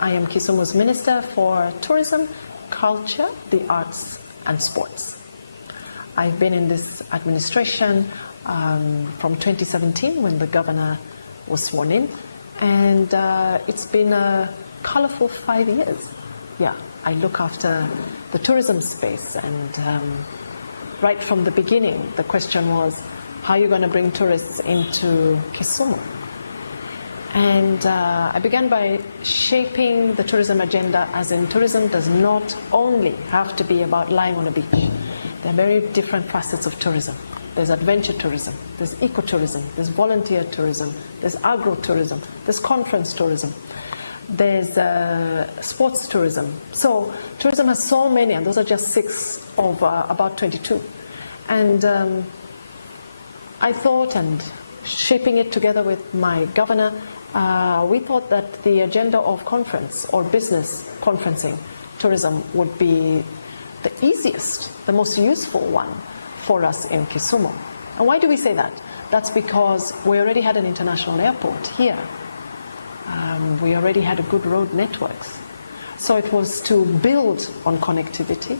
I am Kisumu's Minister for Tourism, Culture, the Arts and Sports. I've been in this administration from 2017 when the governor was sworn in, and it's been a colorful 5 years. Yeah, I look after the tourism space, and right from the beginning the question was, how are you going to bring tourists into Kisumu? And I began by shaping the tourism agenda, as in tourism does not only have to be about lying on a beach. There are very different facets of tourism. There's adventure tourism, there's ecotourism, there's volunteer tourism, there's agro-tourism, there's conference tourism, there's sports tourism. So tourism has so many, and those are just 6 of about 22. And I thought, and shaping it together with my governor, we thought that the agenda of conference or business conferencing tourism would be the easiest, the most useful one for us in Kisumu. And why do we say that? That's because we already had an international airport here. We already had a good road network. So it was to build on connectivity,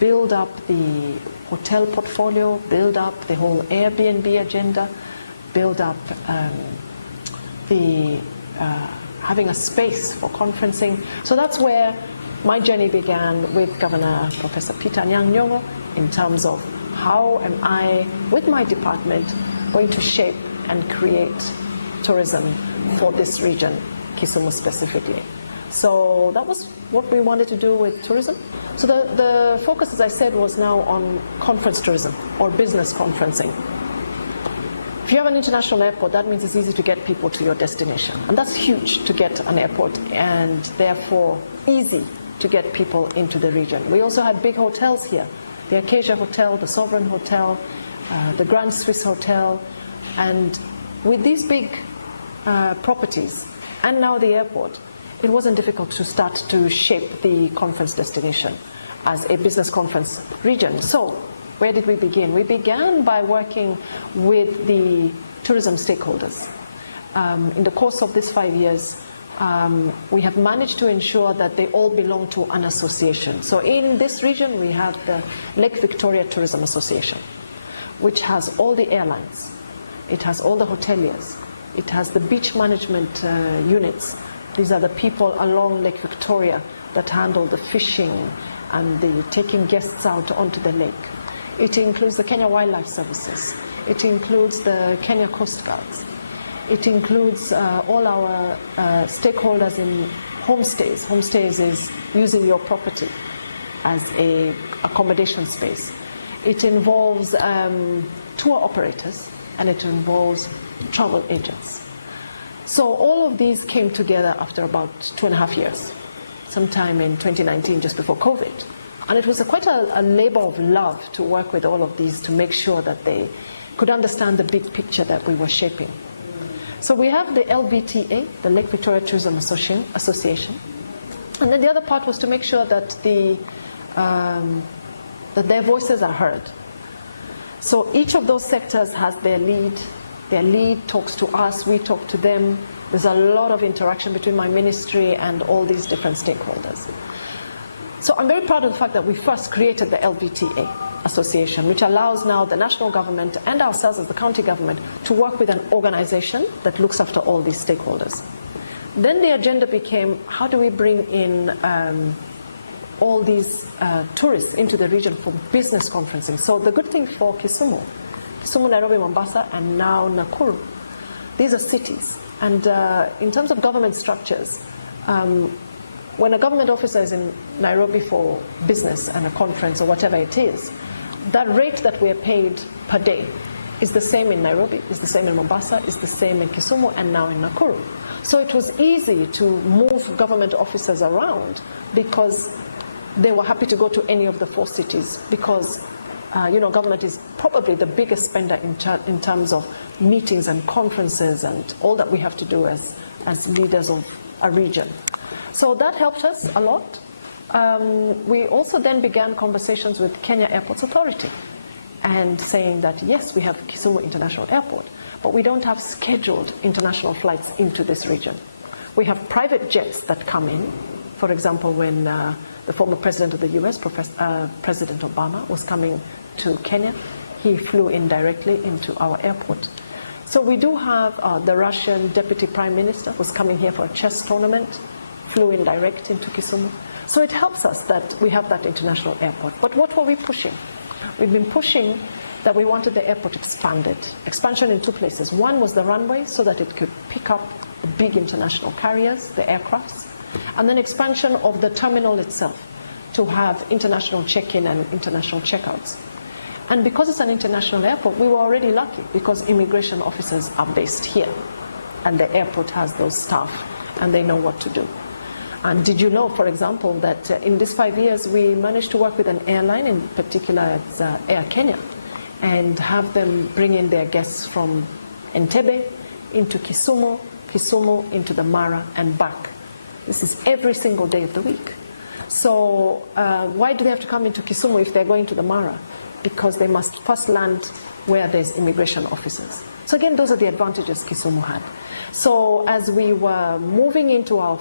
build up the hotel portfolio, build up the whole Airbnb agenda, build up having a space for conferencing. So that's where my journey began with Governor Professor Anyang Nyong'o in terms of how am I, with my department, going to shape and create tourism for this region, Kisumu specifically. So that was what we wanted to do with tourism. So the focus, as I said, was now on conference tourism or business conferencing. If you have an international airport, that means it's easy to get people to your destination. And that's huge, to get an airport, and therefore easy to get people into the region. We also had big hotels here. The Acacia Hotel, the Sovereign Hotel, the Grand Swiss Hotel. And with these big properties, and now the airport, it wasn't difficult to start to shape the conference destination as a business conference region. So where did we begin? We began by working with the tourism stakeholders. In the course of these 5 years, we have managed to ensure that they all belong to an association. So in this region, we have the Lake Victoria Tourism Association, which has all the airlines. It has all the hoteliers. It has the beach management units. These are the people along Lake Victoria that handle the fishing and the taking guests out onto the lake. It includes the Kenya Wildlife Services. It includes the Kenya Coast Guards. It includes all our stakeholders in homestays. Homestays is using your property as a accommodation space. It involves tour operators, and it involves travel agents. So all of these came together after about 2.5 years, sometime in 2019, just before COVID. And it was quite a labor of love to work with all of these to make sure that they could understand the big picture that we were shaping. So we have the LVTA, the Lake Victoria Tourism Association. And then the other part was to make sure that that their voices are heard. So each of those sectors has their lead. Their lead talks to us, we talk to them. There's a lot of interaction between my ministry and all these different stakeholders. So I'm very proud of the fact that we first created the LVTA Association, which allows now the national government and ourselves as the county government to work with an organization that looks after all these stakeholders. Then the agenda became, how do we bring in all these tourists into the region for business conferencing? So the good thing for Kisumu, Nairobi, Mombasa, and now Nakuru, these are cities. And in terms of government structures, when a government officer is in Nairobi for business and a conference or whatever it is, that rate that we're paid per day is the same in Nairobi, is the same in Mombasa, is the same in Kisumu, and now in Nakuru. So it was easy to move government officers around because they were happy to go to any of the 4 cities because government is probably the biggest spender in terms of meetings and conferences and all that we have to do as leaders of a region. So that helped us a lot. We also then began conversations with Kenya Airports Authority and saying that, yes, we have Kisumu International Airport, but we don't have scheduled international flights into this region. We have private jets that come in. For example, when the former president of the US, President Obama, was coming to Kenya, he flew in directly into our airport. So we do have the Russian Deputy Prime Minister was coming here for a chess tournament, flew in direct into Kisumu. So it helps us that we have that international airport. But what were we pushing? We've been pushing that we wanted the airport expanded. Expansion in two places. One was the runway so that it could pick up the big international carriers, the aircrafts, and then expansion of the terminal itself to have international check-in and international check-outs. And because it's an international airport, we were already lucky because immigration officers are based here. And the airport has those staff, and they know what to do. And did you know, for example, that in these 5 years, we managed to work with an airline, in particular it's Air Kenya, and have them bring in their guests from Entebbe into Kisumu, Kisumu into the Mara and back. This is every single day of the week. So why do they have to come into Kisumu if they're going to the Mara? Because they must first land where there's immigration officers. So again, those are the advantages Kisumu had. So as we were moving into our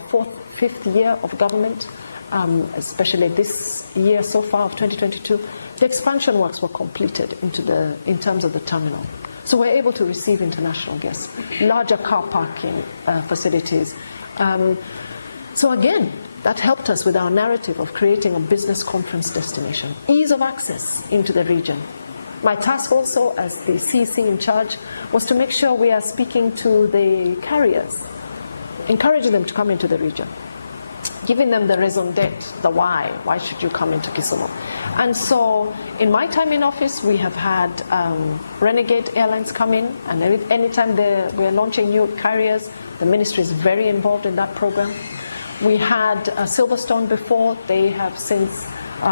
fifth year of government, especially this year so far of 2022, the expansion works were completed in terms of the terminal. So we're able to receive international guests, larger car parking facilities. So again, that helped us with our narrative of creating a business conference destination. Ease of access into the region. My task also as the CEC in charge was to make sure we are speaking to the carriers, encouraging them to come into the region, giving them the raison d'etre, the why should you come into Kisumu. And so in my time in office, we have had Renegade Airlines come in, and anytime we're launching new carriers, the ministry is very involved in that program. We had Silverstone before. They have since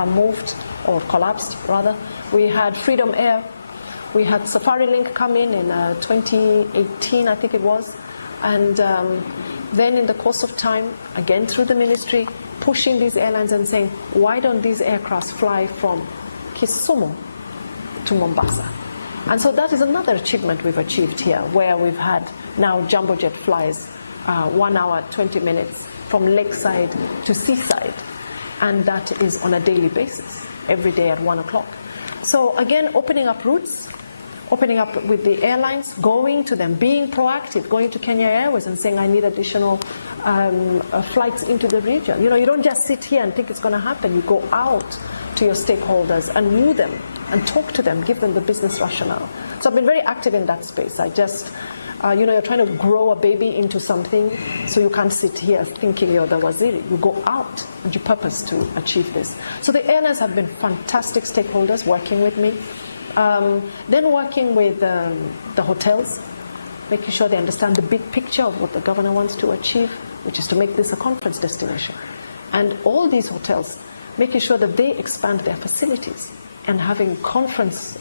moved, or collapsed rather. We had Freedom Air. We had Safari Link come in 2018, I think it was. And then in the course of time, again through the ministry, pushing these airlines and saying, why don't these aircrafts fly from Kisumu to Mombasa? And so that is another achievement we've achieved here, where we've had now jumbo jet flies 1 hour, 20 minutes from lakeside to seaside. And that is on a daily basis, every day at 1 o'clock. So again, opening up routes, opening up with the airlines, going to them, being proactive, going to Kenya Airways and saying, I need additional flights into the region. You know, you don't just sit here and think it's going to happen. You go out to your stakeholders and woo them and talk to them, give them the business rationale. So I've been very active in that space. I just, you're trying to grow a baby into something, so you can't sit here thinking you're the waziri. You go out and you purpose to achieve this. So the airlines have been fantastic stakeholders working with me. Then working with the hotels, making sure they understand the big picture of what the governor wants to achieve, which is to make this a conference destination. And all these hotels, making sure that they expand their facilities and having conference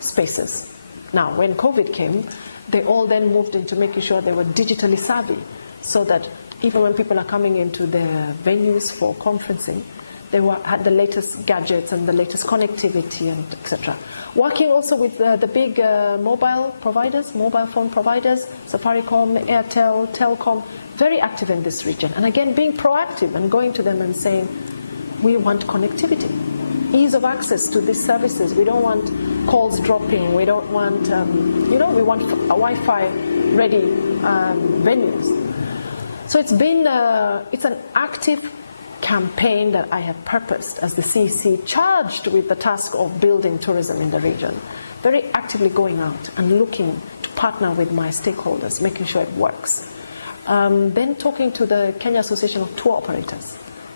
spaces. Now, when COVID came, they all then moved into making sure they were digitally savvy, so that even when people are coming into their venues for conferencing, they had the latest gadgets and the latest connectivity and etc. Working also with the big mobile phone providers, Safaricom, Airtel, Telcom, very active in this region. And again, being proactive and going to them and saying, we want connectivity, ease of access to these services. We don't want calls dropping. We don't want, we want a Wi-Fi ready venues. So it's been, it's an active campaign that I have purposed as the CEC, charged with the task of building tourism in the region, very actively going out and looking to partner with my stakeholders, making sure it works. Then talking to the Kenya Association of Tour Operators,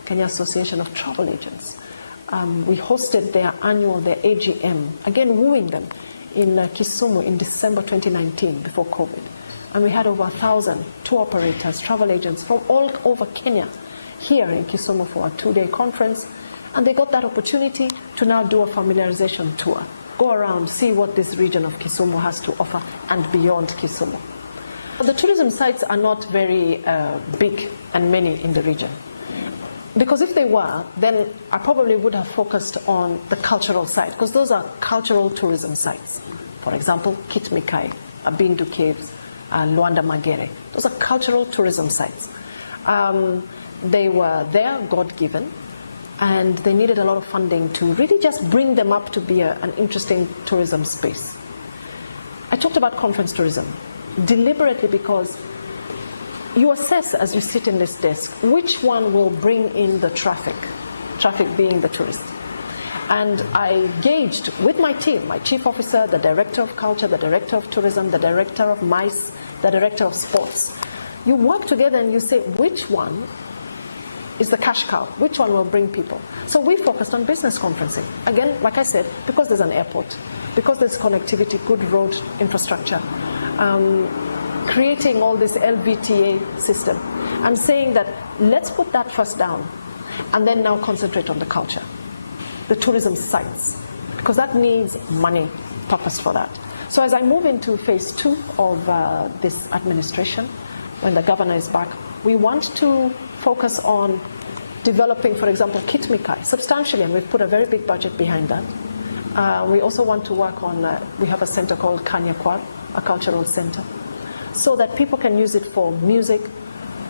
Kenya Association of Travel Agents. We hosted their AGM, again wooing them in Kisumu in December 2019, before COVID. And we had over 1,000 tour operators, travel agents from all over Kenya here in Kisumu for a 2-day conference, and they got that opportunity to now do a familiarization tour, go around, see what this region of Kisumu has to offer and beyond Kisumu. The tourism sites are not very big and many in the region, because if they were, then I probably would have focused on the cultural side, because those are cultural tourism sites. For example, Kit Mikayi, Abindu Caves, Luanda Magere. Those are cultural tourism sites. They were there, God-given, and they needed a lot of funding to really just bring them up to be an interesting tourism space. I talked about conference tourism deliberately because you assess as you sit in this desk which one will bring in the traffic being the tourists. And I gauged with my team, my chief officer, the director of culture, the director of tourism, the director of MICE, the director of sports. You work together and you say which one is the cash cow, which one will bring people. So we focused on business conferencing. Again, like I said, because there's an airport, because there's connectivity, good road infrastructure, creating all this LVTA system, and saying that let's put that first down and then now concentrate on the culture, the tourism sites, because that needs money, purpose for that. So as I move into phase 2 of this administration, when the governor is back, we want to focus on developing, for example, Kitmikai substantially, and we've put a very big budget behind that. We also want to work on, we have a center called Kanyakwar, a cultural center, so that people can use it for music.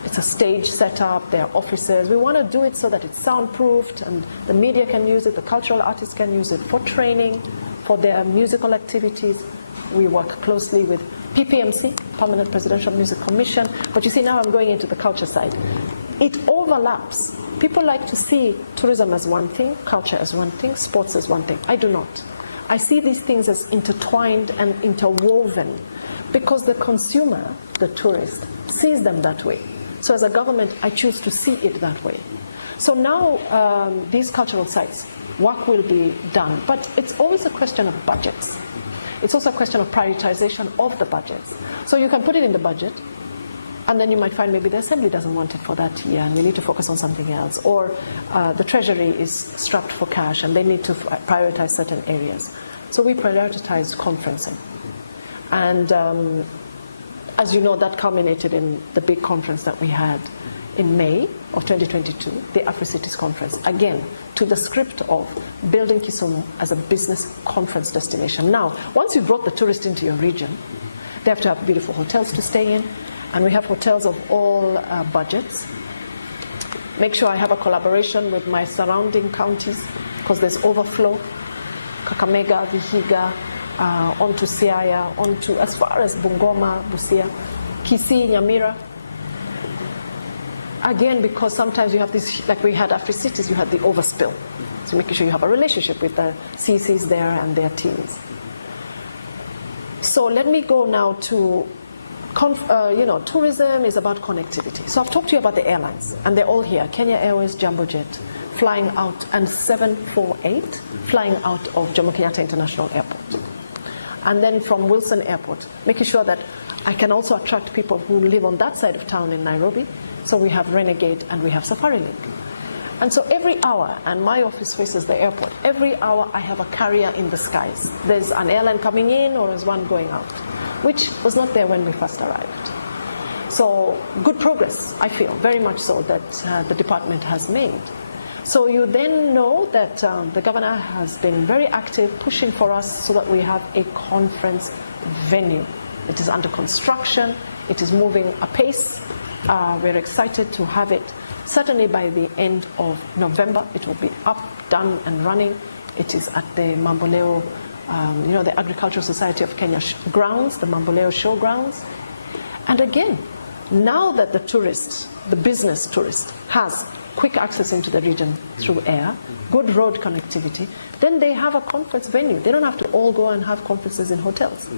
It's a stage setup, there are offices. We want to do it so that it's soundproofed and the media can use it, the cultural artists can use it for training, for their musical activities. We work closely with PPMC, Permanent Presidential Music Commission, but you see now I'm going into the culture side. It overlaps. People like to see tourism as one thing, culture as one thing, sports as one thing. I do not. I see these things as intertwined and interwoven because the consumer, the tourist, sees them that way. So as a government, I choose to see it that way. So now these cultural sites, work will be done, but it's always a question of budgets. It's also a question of prioritization of the budgets. So you can put it in the budget, and then you might find maybe the Assembly doesn't want it for that year, and we need to focus on something else. Or the Treasury is strapped for cash, and they need to prioritize certain areas. So we prioritized conferencing. And as you know, that culminated in the big conference that we had in May of 2022, the Afro-Cities Conference, again, to the script of building Kisumu as a business conference destination. Now, once you brought the tourist into your region, they have to have beautiful hotels to stay in, and we have hotels of all budgets. Make sure I have a collaboration with my surrounding counties, because there's overflow, Kakamega, Vihiga, onto Siaya, onto as far as Bungoma, Busia, Kisii, Nyamira. Again, because sometimes you have this, like we had Afro-Cities, you had the overspill. So making sure you have a relationship with the CCs there and their teams. So let me go now to, tourism is about connectivity. So I've talked to you about the airlines, and they're all here. Kenya Airways, Jambo Jet, flying out, and 748 flying out of Jomo Kenyatta International Airport. And then from Wilson Airport, making sure that I can also attract people who live on that side of town in Nairobi. So we have Renegade and we have Safari Link. And so every hour, and my office faces the airport, every hour I have a carrier in the skies. There's an airline coming in or there's one going out, which was not there when we first arrived. So good progress, I feel, very much so, that the department has made. So you then know that the governor has been very active, pushing for us so that we have a conference venue. It is under construction. It is moving apace. We're excited to have it. Certainly by the end of November, it will be up, done, and running. It is at the Mamboleo, the Agricultural Society of Kenya grounds, the Mamboleo Showgrounds. And again, now that the tourist, the business tourist, has quick access into the region through air, good road connectivity, then they have a conference venue. They don't have to all go and have conferences in hotels.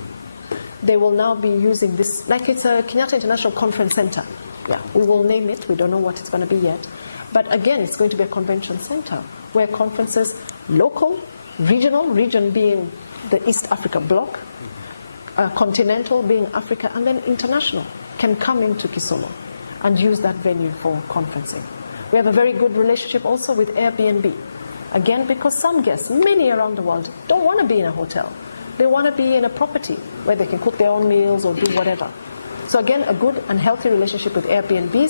They will now be using this, like it's a Kenyatta International Conference Center. Yeah, we will name it. We don't know what it's going to be yet. But again, it's going to be a convention center where conferences, local, regional, region being the East Africa bloc, continental being Africa, and then international can come into Kisumu and use that venue for conferencing. We have a very good relationship also with Airbnb. Again, because some guests, many around the world, don't want to be in a hotel. They want to be in a property where they can cook their own meals or do whatever. So again, a good and healthy relationship with Airbnbs.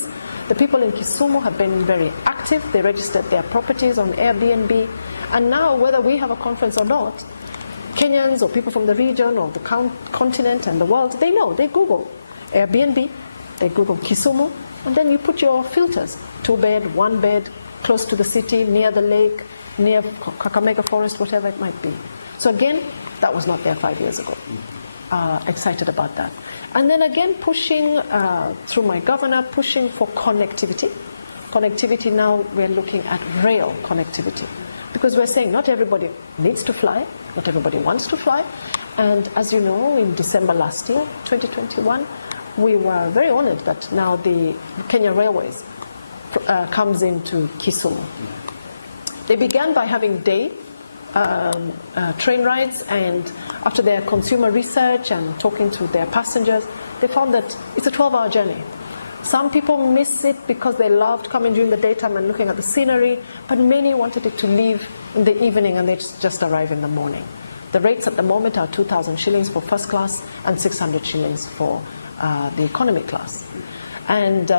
The people in Kisumu have been very active. They registered their properties on Airbnb. And now, whether we have a conference or not, Kenyans or people from the region or the continent and the world, they know, they Google. Airbnb, they Google Kisumu, and then you put your filters, 2-bed, 1-bed, close to the city, near the lake, near Kakamega Forest, whatever it might be. So again, that was not there 5 years ago. Excited about that. And then again, pushing through my governor, pushing for connectivity. Connectivity now, we're looking at rail connectivity. Because we're saying not everybody needs to fly, not everybody wants to fly. And as you know, in December last year, 2021, we were very honored that now the Kenya Railways comes into Kisumu. They began by having day train rides, and after their consumer research and talking to their passengers, they found that it's a 12-hour journey. Some people miss it because they loved coming during the daytime and looking at the scenery, but many wanted it to leave in the evening and they just arrive in the morning. The rates at the moment are 2,000 shillings for first class and 600 shillings for the economy class. And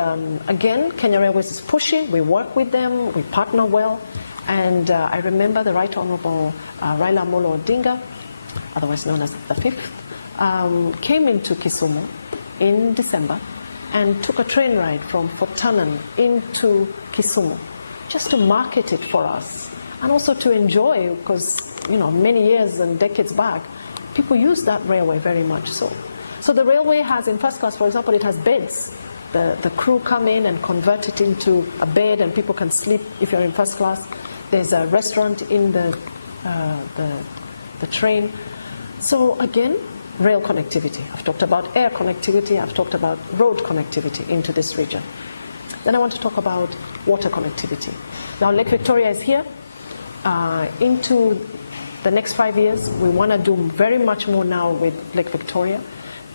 again, Kenya Railways is pushing, we work with them, we partner well. And I remember the Right Honourable Raila Amolo Odinga, otherwise known as the Fifth, came into Kisumu in December and took a train ride from Fort Tanan into Kisumu, just to market it for us and also to enjoy, because many years and decades back, people used that railway very much so. So the railway has, in first class, for example, it has beds. The crew come in and convert it into a bed, and people can sleep if you're in first class. There's a restaurant in the train. So again, rail connectivity. I've talked about air connectivity. I've talked about road connectivity into this region. Then I want to talk about water connectivity. Now, Lake Victoria is here. Into the next 5 years, we want to do very much more now with Lake Victoria.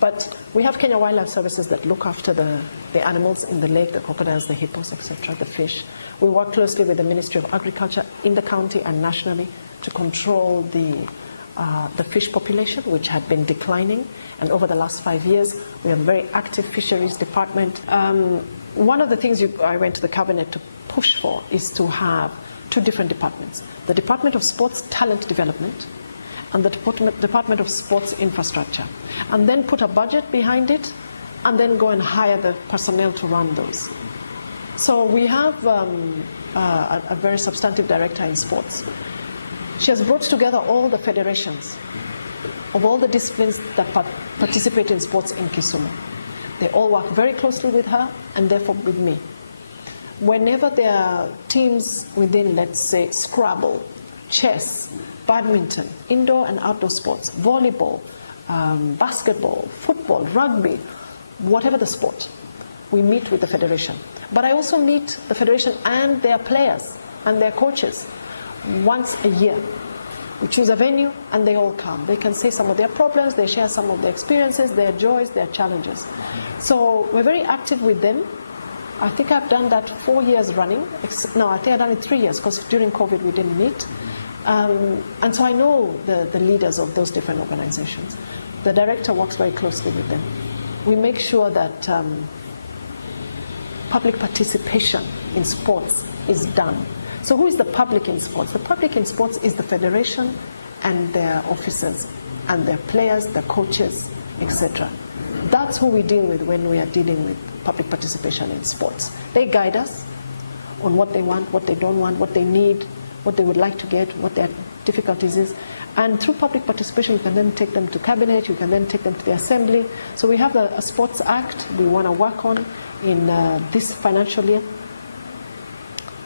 But we have Kenya Wildlife Services that look after the animals in the lake, the crocodiles, the hippos, etc., the fish. We work closely with the Ministry of Agriculture in the county and nationally to control the fish population, which had been declining. And over the last 5 years, we have a very active fisheries department. One of the things I went to the cabinet to push for is to have 2 different departments. The Department of Sports Talent Development and the Department of Sports Infrastructure. And then put a budget behind it and then go and hire the personnel to run those. So we have a very substantive director in sports. She has brought together all the federations of all the disciplines that participate in sports in Kisumu. They all work very closely with her and therefore with me. Whenever there are teams within, let's say, Scrabble, chess, badminton, indoor and outdoor sports, volleyball, basketball, football, rugby, whatever the sport, we meet with the federation. But I also meet the federation and their players and their coaches once a year. We choose a venue and they all come. They can say some of their problems, they share some of their experiences, their joys, their challenges. So we're very active with them. I think I've done that 4 years running. No, I think I've done it 3 years because during COVID we didn't meet. And so I know the leaders of those different organizations. The director works very closely with them. We make sure that public participation in sports is done. So who is the public in sports? The public in sports is the federation and their officers and their players, their coaches, etc. That's who we deal with when we are dealing with public participation in sports. They guide us on what they want, what they don't want, what they need, what they would like to get, what their difficulties is. And through public participation, we can then take them to cabinet, you can then take them to the assembly. So we have a sports act we want to work on in this financial year,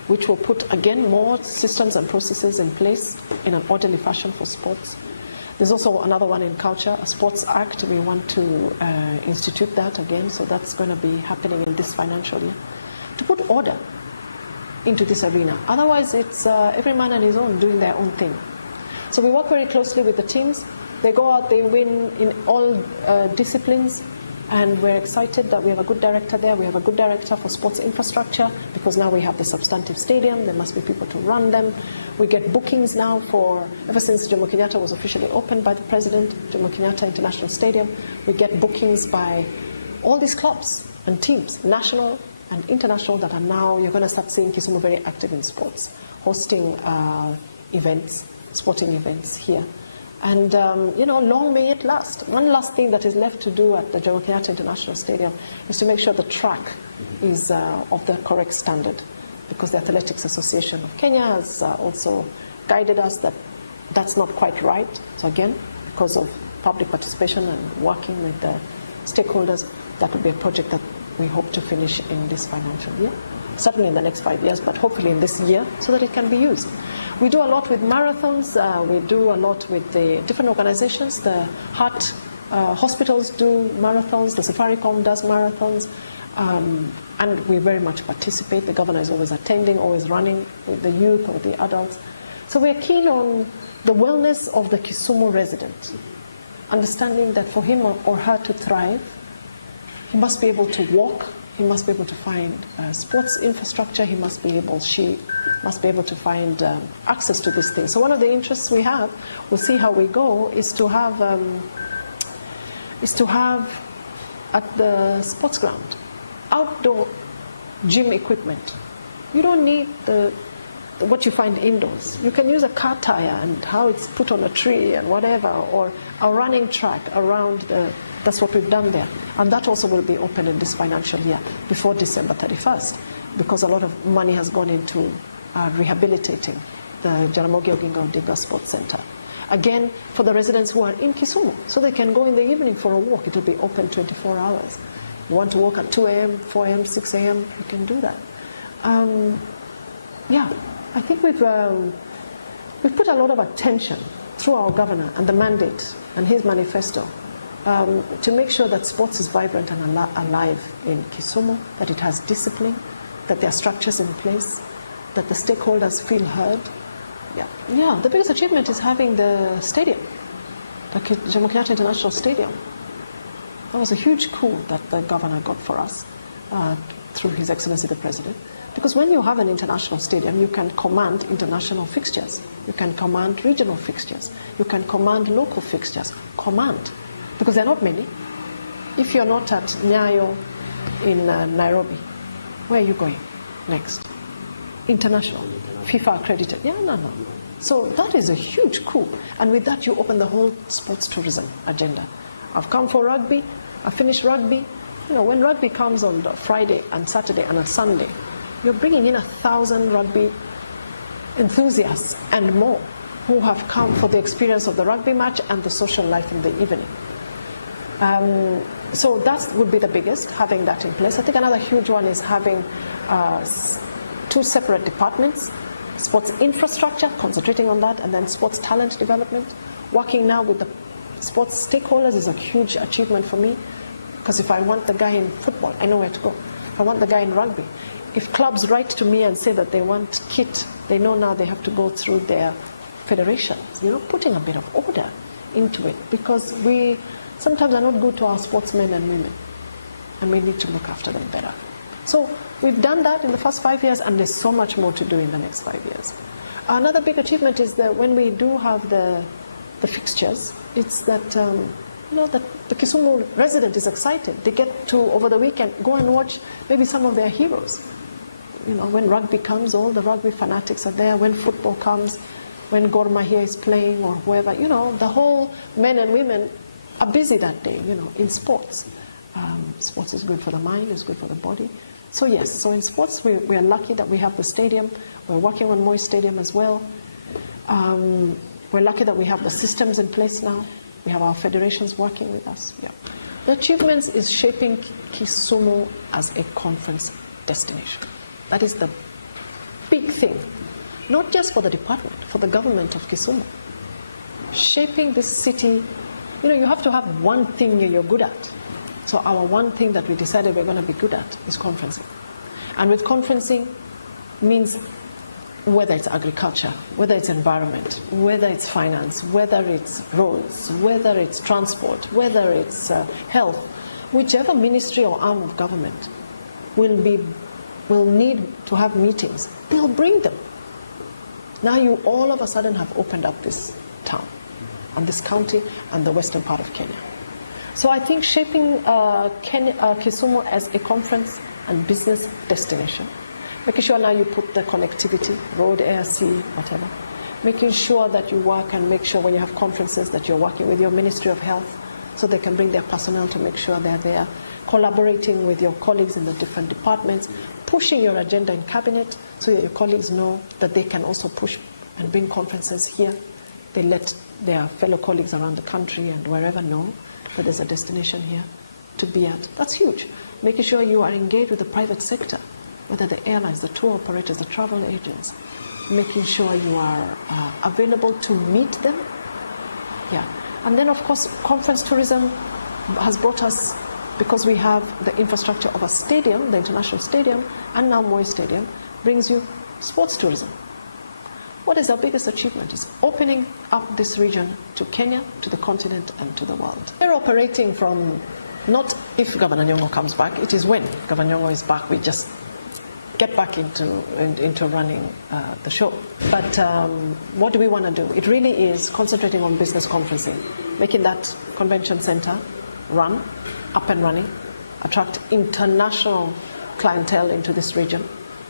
which will put, again, more systems and processes in place in an orderly fashion for sports. There's also another one in culture, a sports act. We want to institute that again, so that's going to be happening in this financial year, to put order into this arena. Otherwise, it's every man on his own doing their own thing. So we work very closely with the teams. They go out, they win in all disciplines, and we're excited that we have a good director there. We have a good director for sports infrastructure because now we have the substantive stadium. There must be people to run them. We get bookings now ever since Jomo Kenyatta was officially opened by the President, Jomo Kenyatta International Stadium, we get bookings by all these clubs and teams, national and international, that are now, you're going to start seeing Kisumu very active in sports, hosting events, sporting events here. And, long may it last. One last thing that is left to do at the Jomo Kenyatta International Stadium is to make sure the track is of the correct standard, because the Athletics Association of Kenya has also guided us that that's not quite right. So again, because of public participation and working with the stakeholders, that would be a project that we hope to finish in this financial year. Certainly in the next 5 years, but hopefully in this year, so that it can be used. We do a lot with marathons. We do a lot with the different organizations. The heart hospitals do marathons. The Safaricom does marathons. And we very much participate. The governor is always attending, always running with the youth or the adults. So we're keen on the wellness of the Kisumu resident, understanding that for him or her to thrive, he must be able to walk. He must be able to find sports infrastructure. She must be able to find access to these things. So one of the interests we have, we'll see how we go, is to have at the sports ground outdoor gym equipment. You don't need what you find indoors. You can use a car tire and how it's put on a tree and whatever, or a running track around that's what we've done there. And that also will be open in this financial year before December 31st, because a lot of money has gone into rehabilitating the Jaramogi Oginga Odinga Sports Center. Again, for the residents who are in Kisumu, so they can go in the evening for a walk. It will be open 24 hours. You want to walk at 2 a.m., 4 a.m., 6 a.m., you can do that. I think we've put a lot of attention through our governor and the mandate and his manifesto to make sure that sports is vibrant and alive in Kisumu, that it has discipline, that there are structures in place, that the stakeholders feel heard. The biggest achievement is having the stadium, the Jomo Kenyatta International Stadium. That was a huge coup that the governor got for us through His Excellency the President. Because when you have an international stadium, you can command international fixtures. You can command regional fixtures. You can command local fixtures. Command. Because there are not many. If you're not at Nyayo in Nairobi, where are you going next? International. FIFA accredited. No. So that is a huge coup. And with that, you open the whole sports tourism agenda. I've come for rugby. I finished rugby. When rugby comes on Friday and Saturday and a Sunday, you're bringing in 1,000 rugby enthusiasts and more who have come for the experience of the rugby match and the social life in the evening. So that would be the biggest, having that in place. I think another huge one is having 2 separate departments: sports infrastructure, concentrating on that, and then sports talent development. Working now with the sports stakeholders is a huge achievement for me, because if I want the guy in football, I know where to go. If I want the guy in rugby, if clubs write to me and say that they want kit, they know now they have to go through their federations, putting a bit of order into it, because we sometimes are not good to our sportsmen and women, and we need to look after them better. So we've done that in the first 5 years, and there's so much more to do in the next 5 years. Another big achievement is that when we do have the fixtures, it's that that the Kisumu resident is excited. They get to, over the weekend, go and watch maybe some of their heroes. When rugby comes, all the rugby fanatics are there. When football comes, when Gor Mahia is playing or whoever, the whole men and women are busy that day, in sports. Sports is good for the mind, it's good for the body. So yes, so in sports, we are lucky that we have the stadium. We're working on Moi Stadium as well. We're lucky that we have the systems in place now. We have our federations working with us. The achievements is shaping Kisumu as a conference destination. That is the big thing, not just for the department, for the government of Kisumu. Shaping this city, you have to have one thing you're good at. So our one thing that we decided we're going to be good at is conferencing. And with conferencing means whether it's agriculture, whether it's environment, whether it's finance, whether it's roads, whether it's transport, whether it's health, whichever ministry or arm of government will need to have meetings, they'll bring them. Now you all of a sudden have opened up this town and this county and the western part of Kenya. So I think shaping Kisumu as a conference and business destination, making sure now you put the connectivity, road, air, sea, whatever, making sure that you work and make sure when you have conferences that you're working with your Ministry of Health so they can bring their personnel to make sure they're there, collaborating with your colleagues in the different departments, pushing your agenda in cabinet so that your colleagues know that they can also push and bring conferences here. They let their fellow colleagues around the country and wherever know that there's a destination here to be at. That's huge. Making sure you are engaged with the private sector, whether the airlines, the tour operators, the travel agents, making sure you are available to meet them. Yeah. And then, of course, conference tourism has brought us, because we have the infrastructure of a stadium, the international stadium, and now Moi Stadium, brings you sports tourism. What is our biggest achievement is opening up this region to Kenya, to the continent, and to the world. We're operating from, not if Governor Nyong'o comes back, it is when Governor Nyong'o is back, we just get back into running the show. But what do we want to do? It really is concentrating on business conferencing, making that convention center run, up and running, attract international clientele into this region,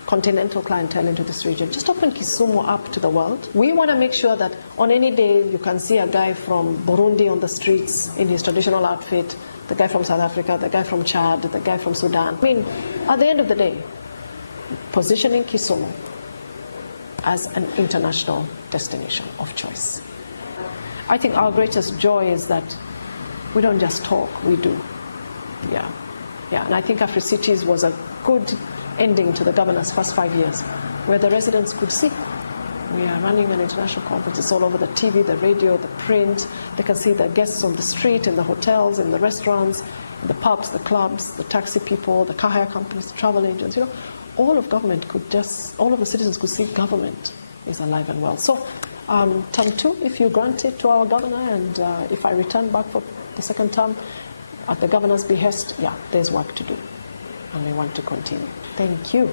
continental clientele into this region, just open Kisumu up to the world. We want to make sure that on any day you can see a guy from Burundi on the streets in his traditional outfit, the guy from South Africa, the guy from Chad, the guy from Sudan. I mean, at the end of the day, positioning Kisumu as an international destination of choice. I think our greatest joy is that we don't just talk, we do. Yeah. And I think Afri-Cities was a good ending to the governor's first 5 years, where the residents could see. We are running an international conference. It's all over the TV, the radio, the print. They can see the guests on the street, in the hotels, in the restaurants, the pubs, the clubs, the taxi people, the car hire companies, the travel agents. You know, all of government could just, all of the citizens could see government is alive and well. So, term 2, if you grant it to our governor, and if I return back for the second term at the governor's behest, yeah, there's work to do, and we want to continue. Thank you.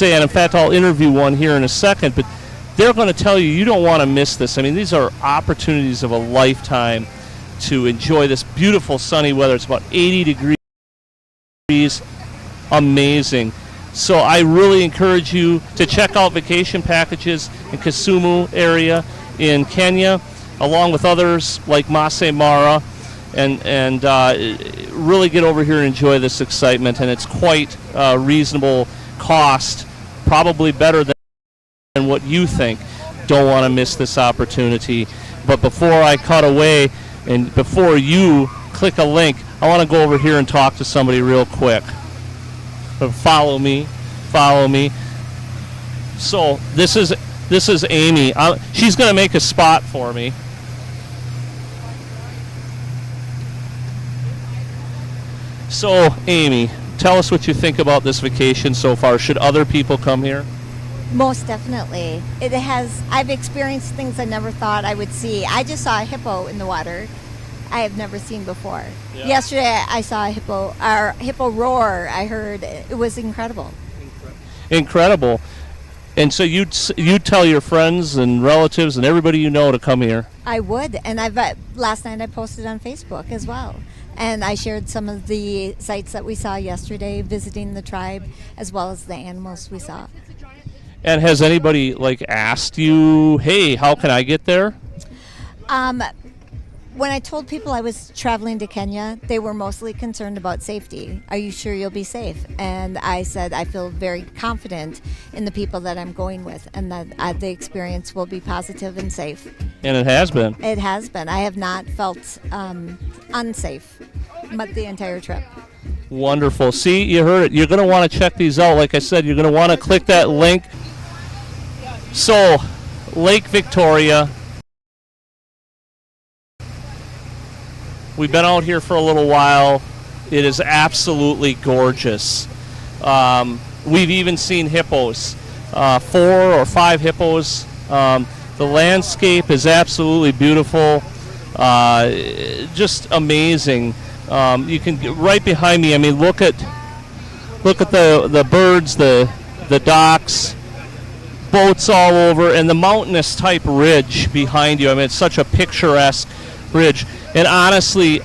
say, and in fact I'll interview one here in a second, but they're going to tell you you don't want to miss this. I mean, these are opportunities of a lifetime to enjoy this beautiful sunny weather. It's about 80 degrees, amazing. So I really encourage you to check out vacation packages in Kisumu area in Kenya, along with others like Masai Mara, and really get over here and enjoy this excitement. And it's quite reasonable cost, probably better than what you think. Don't want to miss this opportunity. But before I cut away and before you click a link, I want to go over here and talk to somebody real quick. Follow me. So this is Amy. She's going to make a spot for me. So Amy, tell us what you think about this vacation so far. Should other people come here? Most definitely. I've experienced things I never thought I would see. I just saw a hippo in the water I have never seen before. Yeah. Yesterday I saw a hippo roar. I heard it was incredible. Incredible. And so you'd tell your friends and relatives and everybody you know to come here. I would, and last night I posted on Facebook as well. And I shared some of the sights that we saw yesterday, visiting the tribe, as well as the animals we saw. And has anybody asked you, hey, how can I get there? When I told people I was traveling to Kenya, they were mostly concerned about safety. Are you sure you'll be safe? And I said I feel very confident in the people that I'm going with, and that the experience will be positive and safe. And it has been. It has been. I have not felt unsafe the entire trip. Wonderful. See, you heard it. You're going to want to check these out. Like I said, you're going to want to click that link. So, Lake Victoria. We've been out here for a little while. It is absolutely gorgeous. We've even seen hippos, 4 or 5 hippos. The landscape is absolutely beautiful, just amazing. You can right behind me. I mean, look at the birds, the docks, boats all over, and the mountainous type ridge behind you. I mean, it's such a picturesque ridge. And honestly,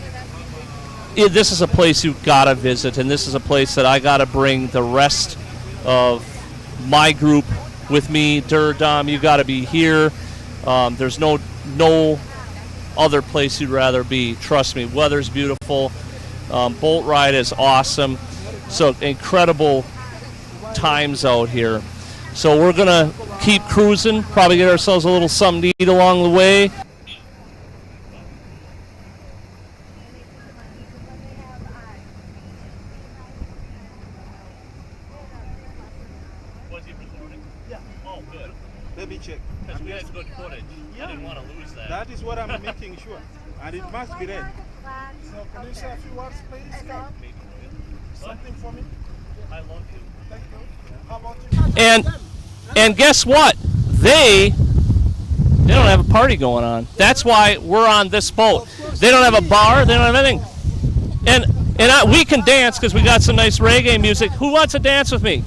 this is a place you've got to visit, and this is a place that I got to bring the rest of my group with me. Dom, you got to be here. There's no other place you'd rather be. Trust me, weather's beautiful. Boat ride is awesome. So incredible times out here. So we're going to keep cruising, probably get ourselves a little something to eat along the way. Because we had good footage. Yeah. I didn't want to lose that. That is what I'm making sure. And it must be red. So can you say a few words, please, Scott? Something for me? I love you. Thank you. How about you? And guess what? They don't have a party going on. That's why we're on this boat. They don't have a bar. They don't have anything. And we can dance because we got some nice reggae music. Who wants to dance with me?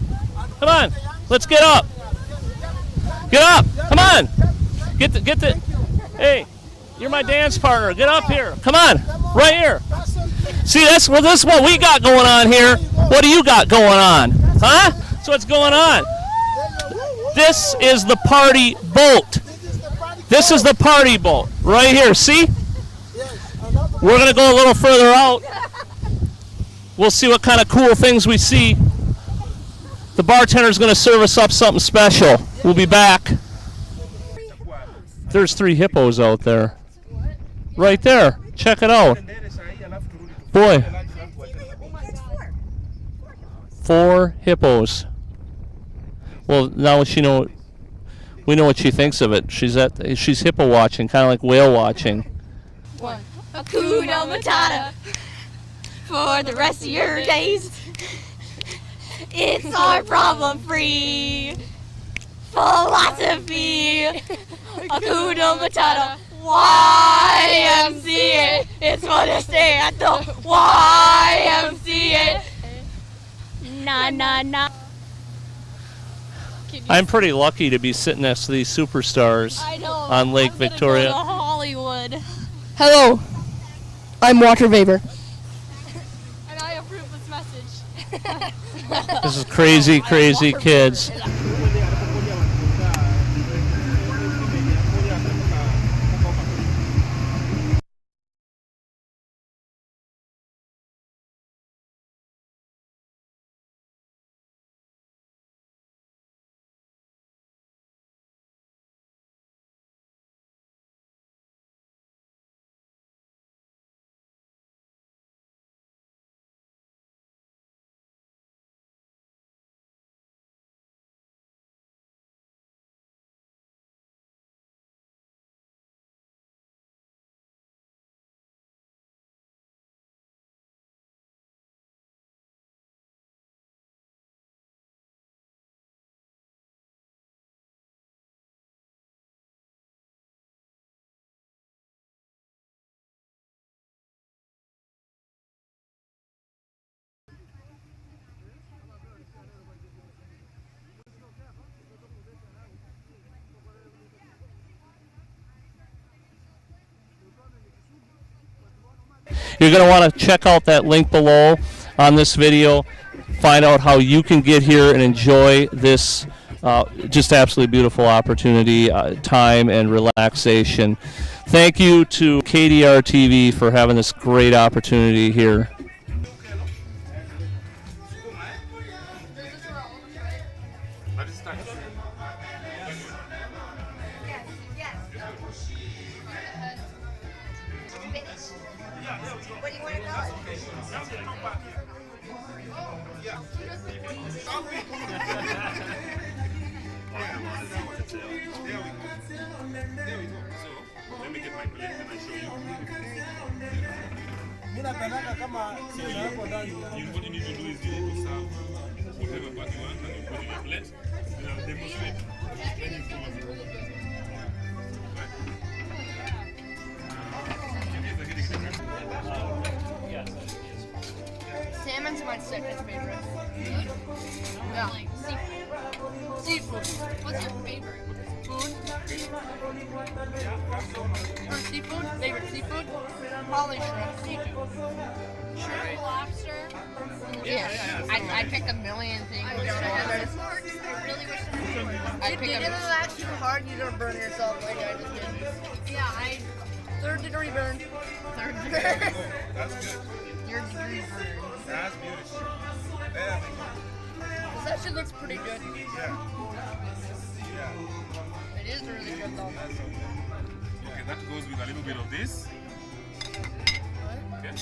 Come on. Let's get up. Get up! Come on! Get the. Hey, you're my dance partner. Get up here. Come on, right here. See, this is what we got going on here. What do you got going on? Huh? That's what's going on. This is the party boat. This is the party boat right here. See? We're gonna go a little further out. We'll see what kind of cool things we see. The bartender's going to serve us up something special. We'll be back. There's 3 hippos out there. Right there. Check it out. Boy. 4 hippos. Well, now we know what she thinks of it. She's hippo watching, kind of like whale watching. Hakuna Matata for the rest of your days. It's our problem-free philosophy. Hakuna Matata. YMCA. It's for to stay at the YMCA. Na na na. I'm pretty lucky to be sitting next to these superstars I know. on Lake I'm gonna Victoria. Go to Hollywood. Hello, I'm Walter Weber. And I approve this message. This is crazy, crazy kids. You're going to want to check out that link below on this video, find out how you can get here and enjoy this just absolutely beautiful opportunity, time, and relaxation. Thank you to KDR TV for having this great opportunity here. What you need to do is you need to serve whatever part you want and you put in your plate. Then I'll demonstrate. Then you follow me. Salmon's my second favorite. Yeah. Like seafood. Seafood. What's your favorite food? Or seafood? Favorite seafood? Probably shrimp. Seafood. Shrimp, lobster. Yeah. I'd pick a million things. I really wish it worked. I'd pick a that too hard, you don't burn yourself like I just did. Yeah, third degree burn. Third degree. That's good. Your degree burn. That's beautiful. Yeah. This actually looks pretty good. Yeah. Yeah. It is really good though. Okay, that goes with a little bit of this. Okay.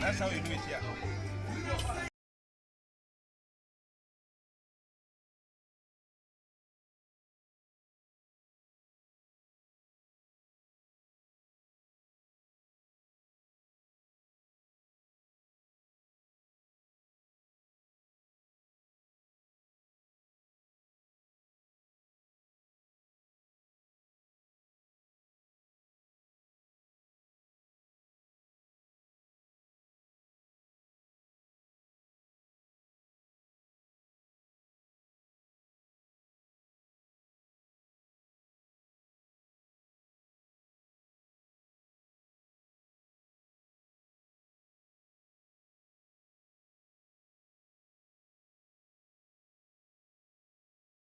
That's how you do it here.